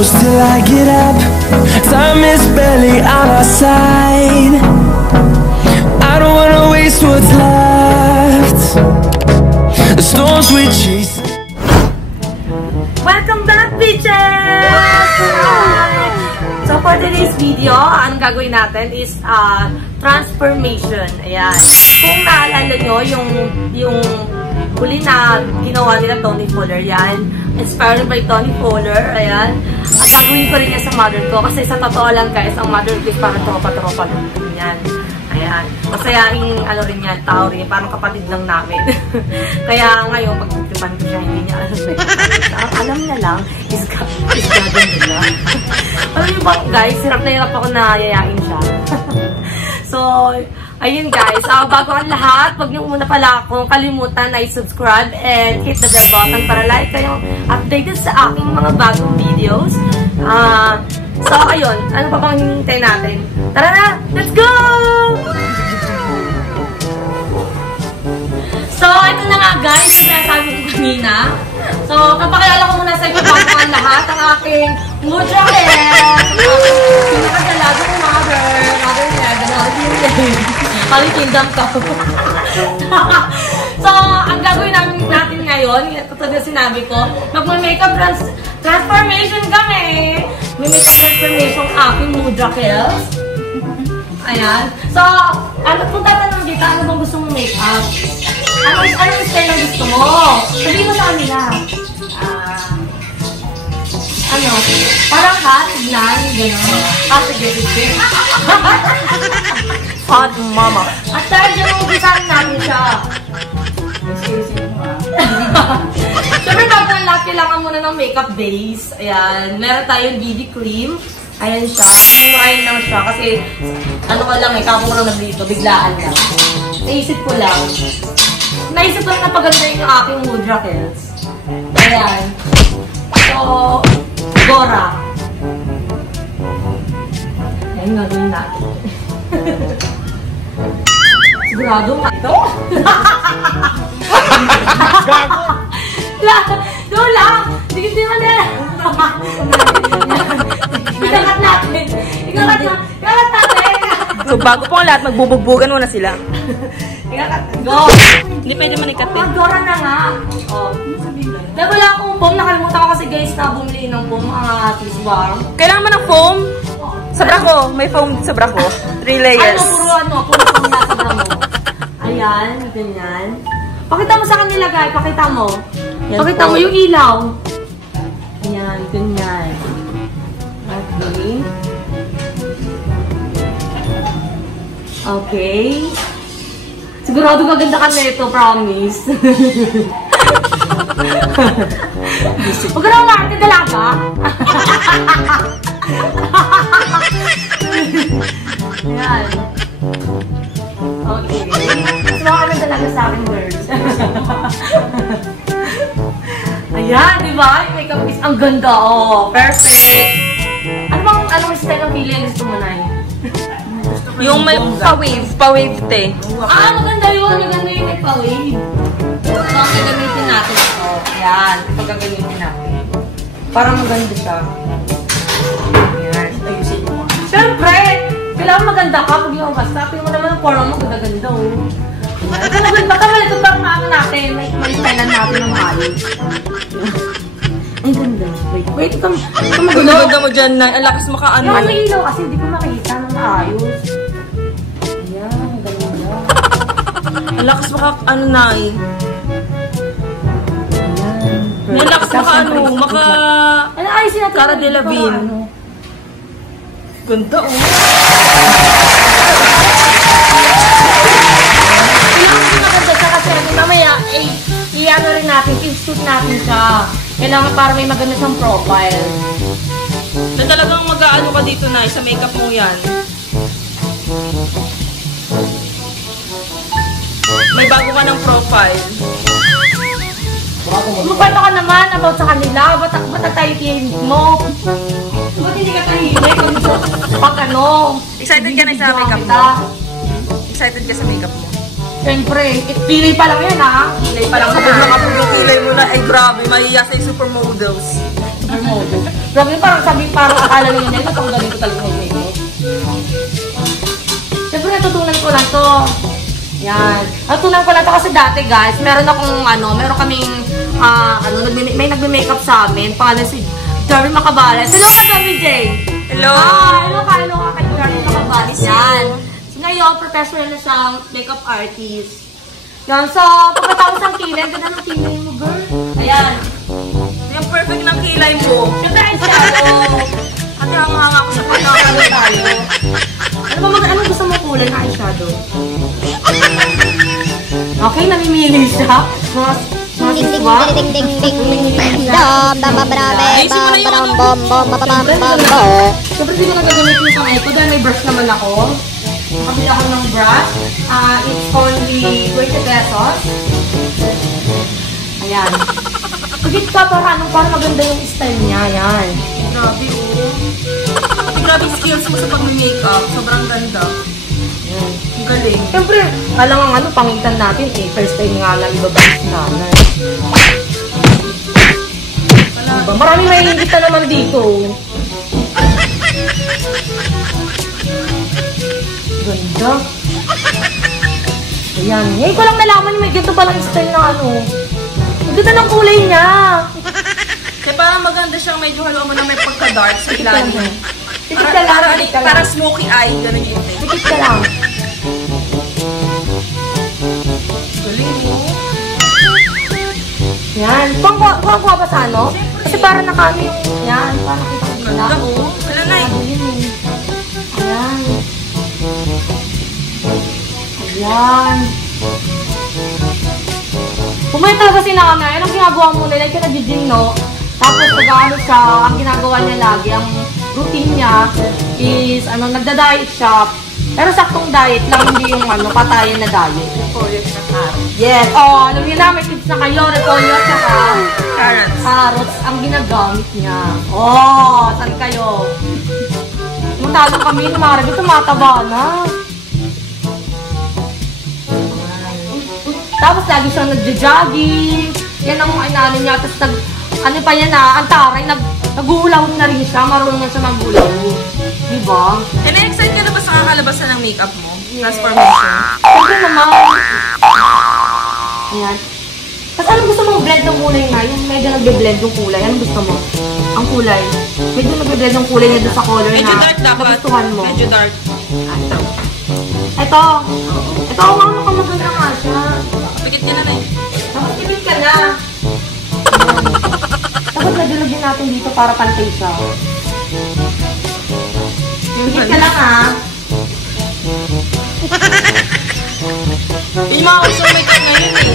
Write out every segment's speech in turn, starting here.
close till I get up. Time is barely on our side. I don't wanna waste what's left. The storms we chase. Welcome back, bitches! So for today's video, ang gagawin natin is transformation. Ayan. Kung naalala nyo, yung huli na ginawa nila Tony Fuller, yan. Inspired by Tony Fuller, ayan. At gagawin ko rin yan sa mother ko. Kasi sa totoo lang guys, ang mother ko is parang tropa-tropa lang yan. Ayan. Masayaing ano rin yan, tao rin. Parang kapatid lang namin. Kaya ngayon, pag-tipan ko siya, hindi niya alam niya lang, is gagawin nila. Alam niyo ba guys, hirap na hirap ako na yayain siya. So, ayun guys, bago ang lahat, huwag niyo muna pala akong kalimutan na i-subscribe and hit the bell button para like kayong updated sa aking mga bagong videos. So, ayun, ano pa bang hinihintay natin? Tara na! Let's go! So, ito na nga guys, yung sinasabi ko kanina. So, kapakilala ko muna sa inyo bago ang lahat, ang aking Mudra Hair! Pinakadalagang mother Kingdom ko. So, ang gagawin natin ngayon, katulad na sinabi ko, mag-makeup transformation kami. May makeup transformation aking Mudra Kills. Ayan. So, kung tatanong dito, ano bang gusto mong makeup? Anong style ang gusto mo? Sabihin mo sa kanila. Parang hot, tignan, gano'n. Sige. Hot mama. At dahil dyan ang umpisahan natin siya. Siyempre, bago ang lahat, kailangan muna ng makeup base. Ayan. Meron tayong BB cream. Ayan siya. Murahin lang siya kasi ano ko lang, kako ko lang naglito. Biglaan lang. Naisip ko lang na paganda yung aking Mudra Kills. Ayan. So, Gora. Ayan, gagawin natin. Sigurado nga ito? Gago! lang! Hindi mo na! Ikakat natin! Ikakat natin! So, bago po ang lahat, magbubugbugan muna sila. Ikakat! Go! Hindi pwede man ikatin. Gora na nga! Oh. Dahil wala akong foam. Nakalimutan ko kasi guys na bumili ng foam ang Kiss Bar. Kailangan mo ng foam? Sa brako. May foam sa brako. 3 layers. Puro foam na sa brako. Ayan, ganyan. Pakita mo sa kanila guys. Pakita mo. Yan, pakita mo yung ilaw. Ayan, ganyan. Okay. Okay. Sigurado gaganda ka na ito, promise. Huwag ka na umarte dalaga. Ayan. Okay. Gusto ka na dalaga sa aking words. Ayan, diba? Yung makeup is ang ganda. Oh, perfect. Anong style ng pili ang gusto mo na yun? Yung may pa-wave te. Maganda yun. Maganda yung may pa-wave. So, ang gagamitin natin ito. Ayan. Ito gagamitin natin. Parang maganda siya. Ayan. Ayusin mo. Siyempre! Kailangan maganda ka pag yung basta. Pero mo naman ang forma mo. Ganda-ganda oh. Ito maganda. Basta ito parang ano natin. May stylean natin ng maayos. Ang ganda. Wait. Ito maganda mo dyan na. Ang lakas makaano. Yung may ilaw kasi hindi ko makita ng maayos. Ayan. Ganda. Ang lakas ano na eh. Ang lakas ano ayusin natin? Cara Delevingne. Ganda oh. Kailangan ko maganda siya kasi mamaya i-ano rin natin, i-shoot natin siya. Kailangan para may maganda siyang profile. Na talagang mag-aano ka dito na sa makeup mo yan. May bago ka ng profile. Magkwento ka naman about sa kanila. Ba't tayo kihilig mo? Ba't hindi ka tahimik? Pag ano? Excited ka na sa makeup mo? Excited ka sa makeup mo? Siyempre, pilay pa lang yan ha. Pilay pa lang. Kapag nakapag yung pilay mo na, ay grabe, mahiya sa supermodels. Supermodels. Grabe, parang akala naman nila, natanggalin ko talaga yung makeup. Siyempre, natutunan ko lang to. Yan. Natutunan ko lang to kasi dati, guys, meron kaming, may nagme-makeup sa amin. Pangalan si Jerry Macabalas. Hello ka, Jerry J! Hello! Hello ka kay Jerry Macabalas. Yan. So, ngayon, professional na siyang makeup artist. Yan. So, pagkatapos ng kilay, ganda ng kilay mo, girl. Ayan. Yung perfect ng kilay mo. Siyempre, eyeshadow. Kasi hanga ko sa pagkakalo tayo. Anong gusto mo kulay na eyeshadow? Okay, namimili siya. Ding ding ding ding ding ding dom bam bam bam bam bam bam bam bam bam. Siyempre, hindi ko nagagamit yung kamay ko dahil may brush naman ako. Nakabili ako ng brush. It's only 20 pesos. Ayan. Pagit ka para maganda yung style niya. Ayan. Grabe, oh. Grabe skills mo sa pag-makeup. Sobrang ganda. Ayan. Ang galing. Siyempre, alang pangitan natin eh. First time nga lang ibabalik nanay. Diba? Marami may hingit na naman dito. Ganda. Ayan. Ngayon ko lang nalaman may ganito palang style na Ang ganda ng kulay niya. Kaya parang maganda siyang medyo halo mo na may pagka-dark sa ilalim. Tikit ka lang. Para smoky eye. Ganun yung ite. Tikit ka lang. Galing mo. Yan. Kuha ba sa Kasi parang nakami yung... Yan. Parang kita ko Ganda, oh. Wala na eh. Ayan. Ayan. Pumayat talaga si nanay. Anong ginagawa mo nila? Ito nag-gym, no? Tapos nag-ano siya, ang ginagawa niya lagi, ang routine niya is, nagda-diet siya. Pero saktong diet lang, hindi yung patayan na diet. Repolyo sa carrots. Yes. Alam niyo na, may tips na kayo. Repolyo at saka Carrots. carrots ang ginagamit niya. Saan kayo? Matalo kami, Marabit, tumataba na. Tapos lagi siyang nagja-jogging. Yan ang inaano niya. Tapos ang taray, nag-uulawin na rin siya. Marunong na siya mag-uulawin. Diba? And na-excite ka na ba sa kakalabasan ng makeup mo? Transformation. Siyempre naman. Ayan. Tapos anong gusto mong blend ng kulay na? Yung medyo nagbe-blend yung kulay. Anong gusto mo? Ang kulay. Medyo nagbe-blend yung kulay niya doon sa color Medyo na dark dapat. nagustuhan mo. Medyo dark. Ito. Ito, maganda nga siya. Pikit ka na eh. Tapos tipid ka na. Tapos nagilagyan natin dito para pantay siya. Tipid ka lang ha. Yung mga usong makeup ngayon eh.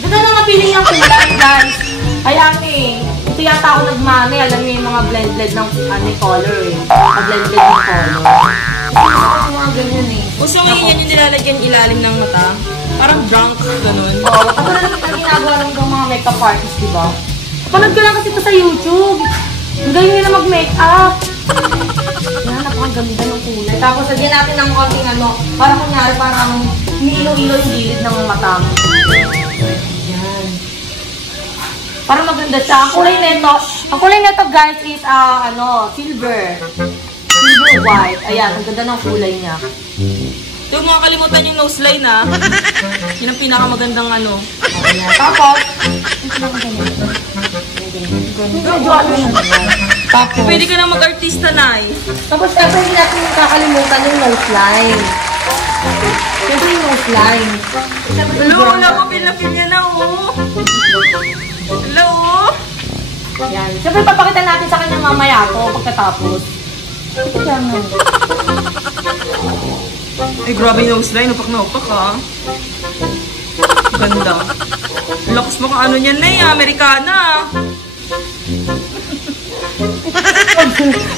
Ganda na napili niyang kulay, guys. Ayan eh. Ito yata ako nagmane. Alam niyo yung mga blend-blend ng color eh. Blend-blend ng color. Yung mga ganyan eh. Usong ngayon yan yung nilalagyan ilalim ng mata. Parang drunk, ganun. Oo, katulad ng ginagawa ng mga makeup artists, diba? Panood ko lang kasi ito sa YouTube. Ang galing nila mag-makeup. Yan, napakaganda ng kulay. Tapos, lagyan natin ng konting para kunyari, parang umiilo-ilo yung gilid ng mata mo. Yan. Para maganda siya. Ang kulay nito, guys, is, silver. Silver white. Ayan, ang ganda ng kulay niya. Huwag mo kalimutan yung nose line ah. Yun ang pinakamagandang Ayan. Tapos, Tapos, pwede ka na mag-artista na eh. Tapos, syempre, hindi natin kakalimutan yung nose line. Syempre, yung nose line. Hello, wala ko pin niya na oh. Hello oh. Yan. Syempre, papakita natin sa kanya mamaya to pagkatapos. Yan. Ay, grabe yung nose line. Upak na upak ah. Ganda. Lakas mo ka niyan na eh. Amerikana.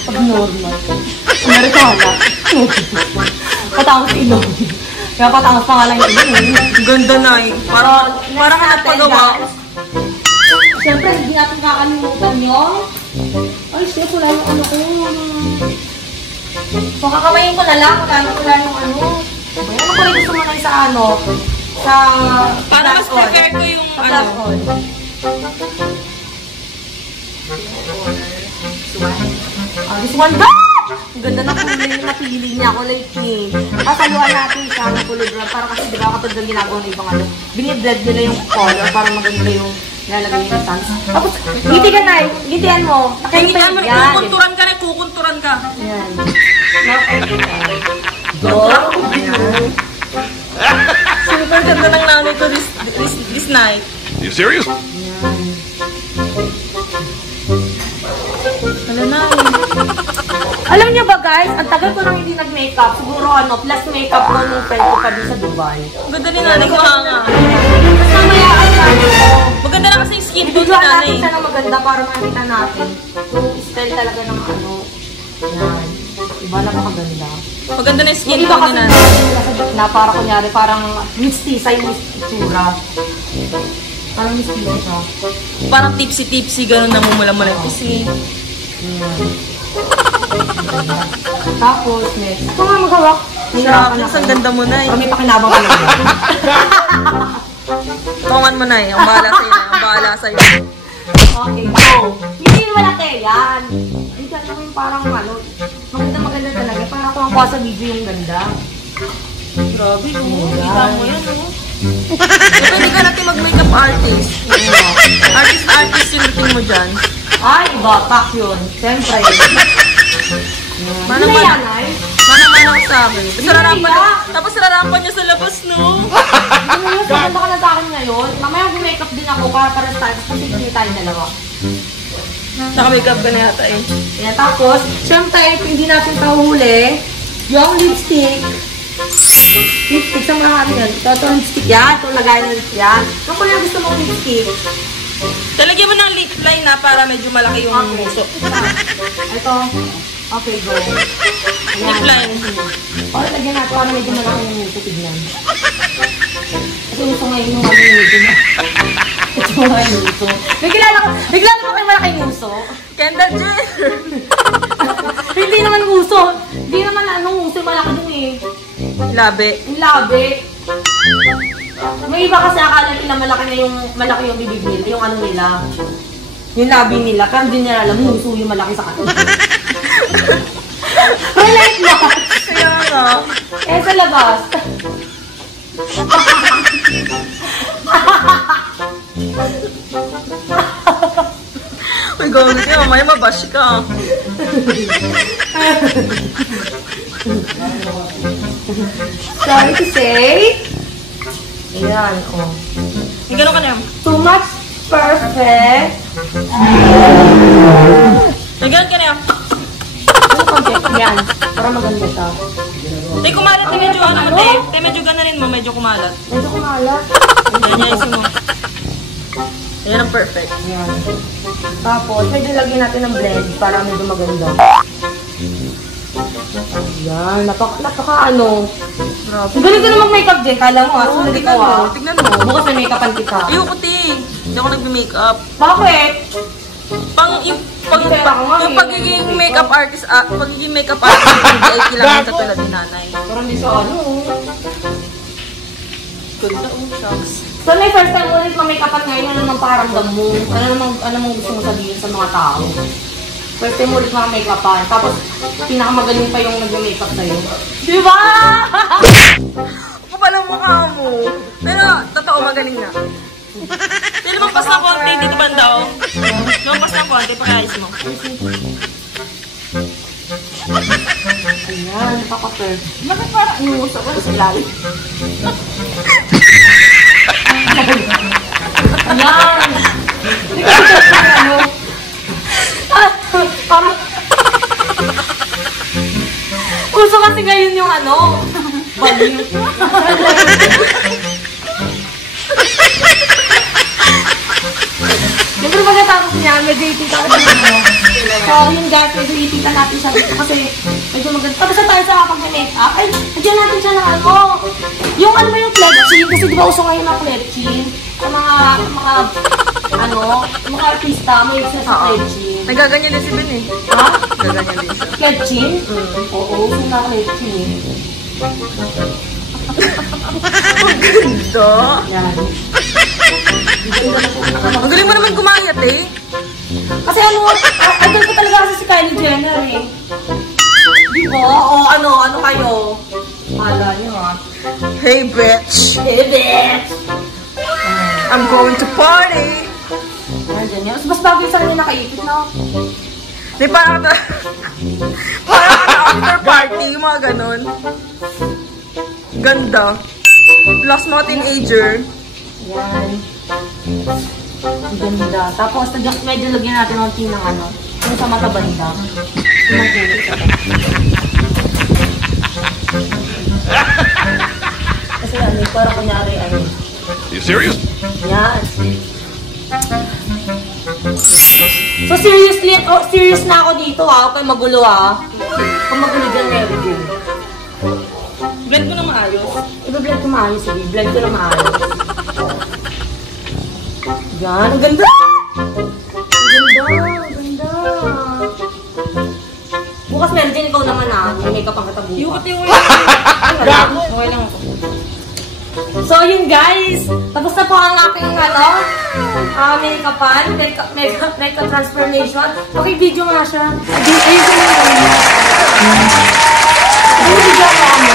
Abnormal. Amerikana. Patapos ilong. Kaya patapos pa nga lang yung ilong. Ganda na eh. Parang nagpagawa. Siyempre, hindi natin kakalimutan yung... Ay, shit, wala yung ko. Pakakamayin ko na lang. Wala yung Ano ko rin gusto mo na sa sa... Para mas prepare ko yung sa flash on. This one, ba? Ang ganda na kulay na napili niya ako lately. Kasaluan natin siya ng kulay brown para kasi di ba katulad ng ginagawa ng ibang ano, biniblend nila yung color para maganda yung nilalagay yung suns. Tapos, ngiti ka na, ngitian mo. Ngitian mo, kukunturan ka na, kukunturan ka. Yan. Go. Super ganda ng nanay ko this night. You serious? Wala na. Alam niyo ba guys, ang tagal ko nang hindi nag-makeup. Siguro ano, plus makeup ko nung friend ko pa din sa Dubai. Ganda ni nanay ko nga. Mas mamaya ang sabi ko. Maganda lang kasi yung skin tone ni Bibidyoan nanay. natin siya ng maganda para makita natin yung style talaga ng ano. Yan. Diba, napakaganda. Maganda na yung skin Yung iba tone ni kasi nanay. nasa gitna, para kunyari, parang misty-side misty-tura. Parang misty-side. Parang tipsy-tipsy, gano'n namumula-mula yung kasi. Tapos, next. Ito nga maghawak. Shucks, ang ganda mo na eh. Parang may pakinabang ka lang. Tongan mo na eh. Ang bahala sa'yo na. Ang bahala sa'yo. Okay, go. Hindi yung malaki yan. Hindi ka naman parang ano. Maganda talaga. Parang ako ang kuha sa video yung ganda. Grabe, kita mo yan, ano? Pwede ka natin mag-makeup artist. Artist yung dating mo dyan. Ay, iba. Pack yun. Siyempre. Ano yan, ay? Mana-mana sa amin. Tapos rarapan niya sa labas, no? Ano yun? Maganda ka na sa akin ngayon. Mamaya mag-makeup din ako para tayo. Kasi hindi tayo dalawa. Naka-makeup ka na yata eh. Yan, tapos, siyempre, hindi natin kahuli yung lipstick. Lipstick sa mga ano yan. Ito lipstick yan. Ito lagay ng lipstick yan. Kung kung gusto mong lipstick, Talagyan mo ng lip line na para medyo malaki yung muso. ito. Okay, go. Lip line. O, lagyan natin para medyo malaki yung muso. Tignan. Kasi gusto ngayon yung malaki yung muso na. Ito nga yung muso. Bigla naman kayo malaki yung muso. Kendall Jenner. Hindi naman muso. Hindi naman anong muso yung malaki dun eh. Labi. Yung labi. May iba kasi akala nila malaki yung bibig nila, yung ano nila. Yung labi nila, pero hindi nila alam, muso yung malaki sa kanila. Relate na! Kaya nga. Eh, sa labas. Uy, gawin ka. Mamaya mabash ka. Sorry to say. Ayan, oh. Yung gano'n ka na. Too much perfect. Yung gano'n ka na. Ano konti? Yan. Para maganda siya. Tay, kumalat na medyo ano mo, tay. Tay, medyo gananin mo. Medyo kumalat. Medyo kumalat. Yan, yan, mo. Yan ang perfect. Yan. Tapos, medyo lagyan natin ng blend para medyo maganda. Yan. Napaka ano. Grabe. Ganito na mag-makeup din. Kala mo ha. Sunod ikaw ha. Tignan mo. Bukas may make-upan kita. Ayoko, tay. Hindi ako nag-makeup. Bakit? Yung pagiging makeup artist, hindi ay kailangan katulad ni nanay. Parang di sa ano. Ganda, shucks. So, may first time ulit ma-makeupan ngayon, ano namang paramdam mo? Ano namang gusto mo sabihin sa mga tao? First time ulit ma-makeupan. Tapos, pinakamagaling pa yung nag-makeup sa'yo. Diba? Kapal ang mukha mo. Pero, totoo, magaling na. Hindi lumampas na konti, dito bandaw. Lumampas na konti, pag-ayos mo. Ayan, napaka-perfect. Bakit parang inuusap ko sa lalim? Ayan! Hindi ko sa ano. Parang... Uso kasi ngayon yung ano. Baliw. Siyempre pagkatapos niya, medyo ipita ko sa ano. So, yun guys, medyo ipita natin siya dito kasi medyo maganda. Tapos na tayo sa kapag-make-up. Ay, nagyan natin siya ng ano. Yung ano ba yung pledging? Kasi di ba uso ngayon ang pledging? Ang mga mga artista, may isa sa pledging. Nagaganyan din si Ben eh. Ha? Nagaganyan din siya. Pledging? Oo, uso na pledging. Ganda. Yan. Ang galing mo naman kumayat eh. Kasi ano, idol ko talaga kasi si Kylie Jenner eh. Di ba? O ano kayo? Kala nyo ah. Hey, bitch! Hey, bitch! I'm going to party! Nandiyan yan. Mas bagay sa kanya nakaipit na. Di parang after party, yung mga ganon. Ganda. Plus mga teenager. Yan. Ang ganda. Tapos, medyo lagyan natin ng tea ng ano. Yung sa mata banda. Magulot siya. Kasi ano, parang kunyari ano. Are you serious? Yan. So seriously, serious na ako dito ha. Huwag kayo magulo ha. Kung magulo dyan, meron din. Blend ko na maayos. I-blend ko maayos, sige. Blend ko na maayos. Yan, ang ganda! Ang ganda! Bukas meron din ikaw naman ha. May makeup ang katabuka. Yung okay lang ako. So yun guys, tapos na po ang aking make-upan, makeup transformation. Okay, video nga siya. Ayun ko na yun. Video ako mo.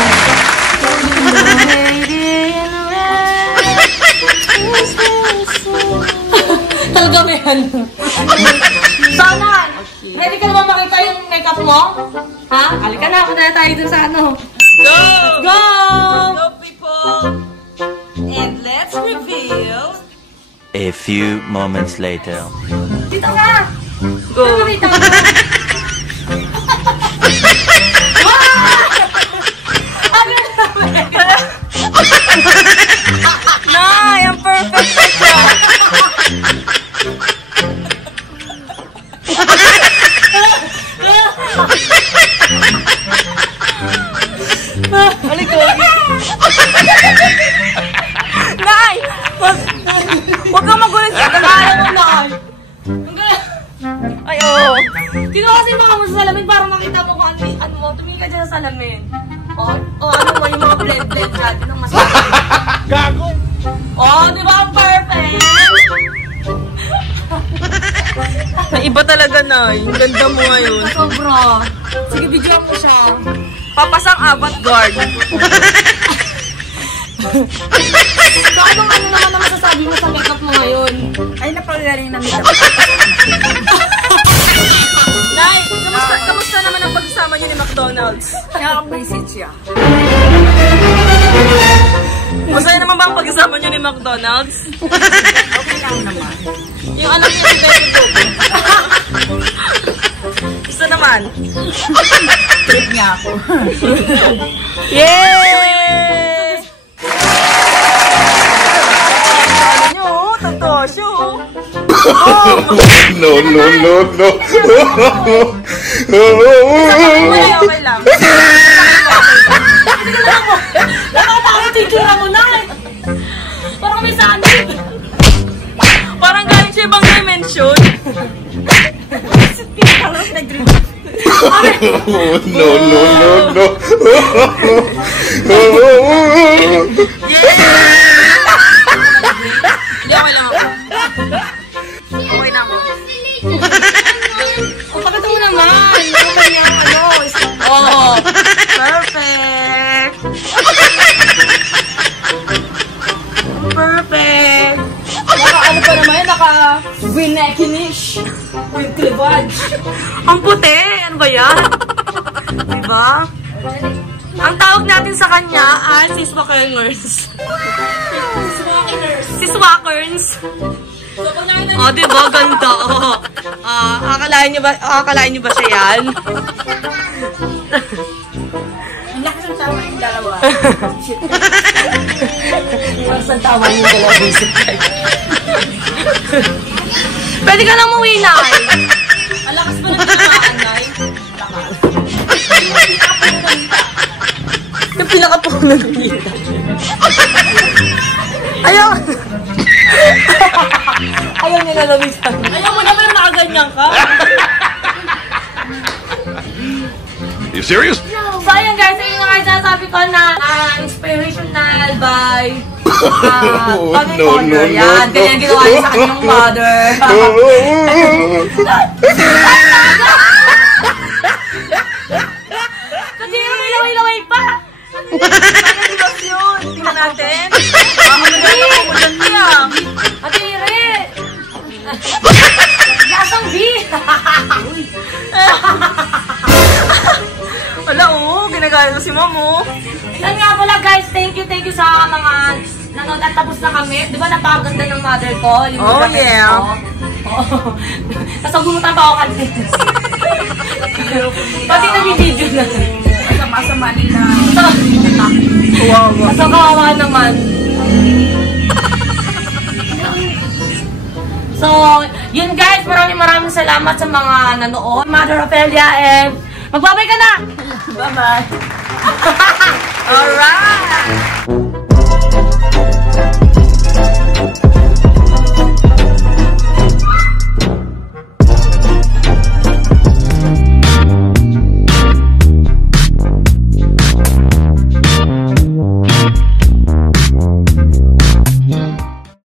Talaga may ano. Sana, ready ka naman makita yung makeup mo? Ha? Halika na, punta na tayo dun sa ano. Go! Go! Go, people! And let's reveal... A few moments later. Dito ka! Go! Dito ka! Nay, I'm perfect ito! Nay! Huwag kang magulit sa Kaya mo, Nay! Ay, oo. Dito kasi mga mo sa salamin para makita mo kung ano mo. Tumingin ka dyan sa salamin. O ano mo, yung mga blend-blend dyan. Yun ang masarap. Gago! Di ba ang perfect? May iba talaga, Nay. Ang ganda mo ngayon. Sobra. Sige, video mo siya. Papasang avant-garde. So, ano naman ang masasabi mo sa makeup mo ngayon? Ay, napagaling na makeup. Nay, kamusta naman ang pagsasama niyo ni McDonald's? Nakaka-visit siya. Masaya naman ba ang pagsasama niyo ni McDonald's? Okay lang naman. Yung anak niyo si Betty Boop. Gusto naman. Trip niya ako. Yay! Tatosyo. No, no, no, no. Okay lang. Nakatawa titira mo na eh. Parang may sanit. Parang galing siya ibang dimension. No, no, no, no. Hindi, okay lang ako. Okay na ako. Pakita mo naman. Okay niya ang ano. Oh, perfect. Perfect. Ano pa naman yun? Naka-vinekinish. With cleavage. Ang puti. Ano ba yan? Diba? Ang tawag natin sa kanya ay si Swakerners. Si Swakerns. Oh, diba? Ganda. Oh. Akalain niyo ba siya yan? Ang lakas ng tawa yung dalawa. Ang lakas ng tawa yung dalawa. Pwede ka nang umuwi, Nay. Ang lakas ba ng tamaan, Nay? Yung pinaka-pong nagkita. Ayaw! Ayaw niya nalamitan. Ayaw mo naman yung nakaganyan ka. You serious? So, ayan guys, ayun na nga sinasabi ko na inspirational by Paging No, Honor. no, Yan, no, ganyan ginawa niya sa kanyang mother. Kasi ilaway pa. Tingnan natin. Nakakulutan niya. Ate Ire! Lasang B! Wala, ginagaya ko si Mom, Yan nga pala guys, thank you sa mga nanood at tapos na kami. Di ba napakaganda ng mother ko? Oh, yeah. Nasagutan pa ako kanina. Pati nag-video na. Masama nila. Kaso kawawa naman. So, yun guys, maraming salamat sa mga nanood. Mother Ophelia, and magbabay ka na! Bye-bye. Alright!